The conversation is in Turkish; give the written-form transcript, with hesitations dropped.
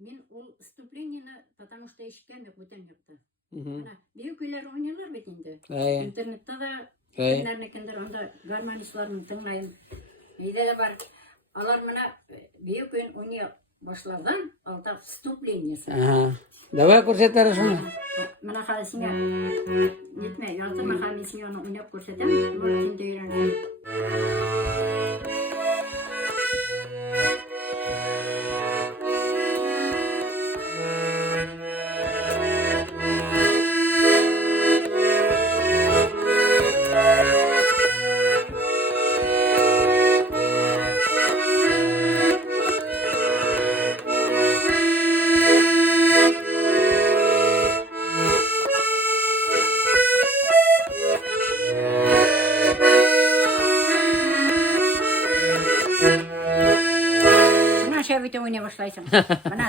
Мен ол выступлениені, потому что ешкен yok бүтін yurtta. Mhm. Ana, büyük köyler oynuyorlar bet indi. Ey. İnternette de Ey. kimlernekindir onda garmonistlerini tınlayın. Eyde de var. Alar mına büyük köyün oynuyor başlardan alta вступлениясы. Aha. Давай ko'rsatar şunu. Mına halısına gitme. Yaltı mı halısına onu oynayıp ko'rsatam. Bu şimdi öğrendim. Bana şey video oynaya başlaysın. Bana